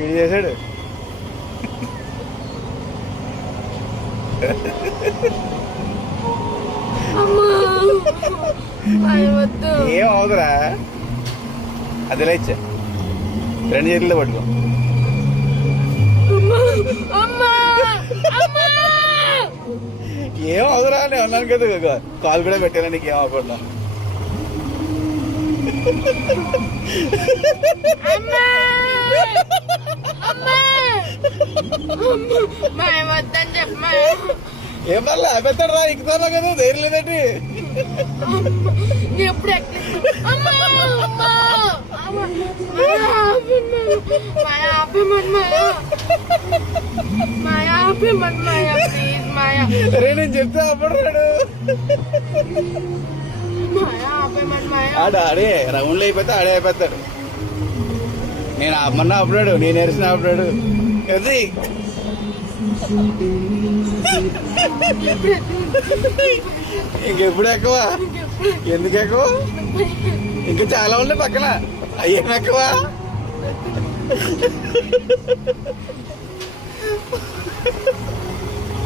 వీడు చేశాడు. ఏం అవదురా, అదిలా ఇచ్చా, రెండు చేతులతో పట్టుకో. ఏం అవదురా నేను అన్నాను కదా, కాలు కూడా పెట్టాను నీకు ఏం అవ్వకుండా. ఏం పర్లే ఆపేస్తాడు రా, ఎక్కుతాను కదా, ధైర్యం లేదండి. ఎప్పుడు అరే నేను చెప్తే అప్పుడు రాడు. ఆడే రౌండ్లో అయిపోతే ఆడే అయిపోతాడు. నేను ఆపమన్నా ఆపడాడు, నేను ఎరిసిన ఆపడాడు. అది ఇంకెప్పుడు ఎక్కువ, ఎందుకు ఎక్కువ, ఇంకా చాలా ఉన్నాయి పక్కన, అయ్యేం ఎక్కువ.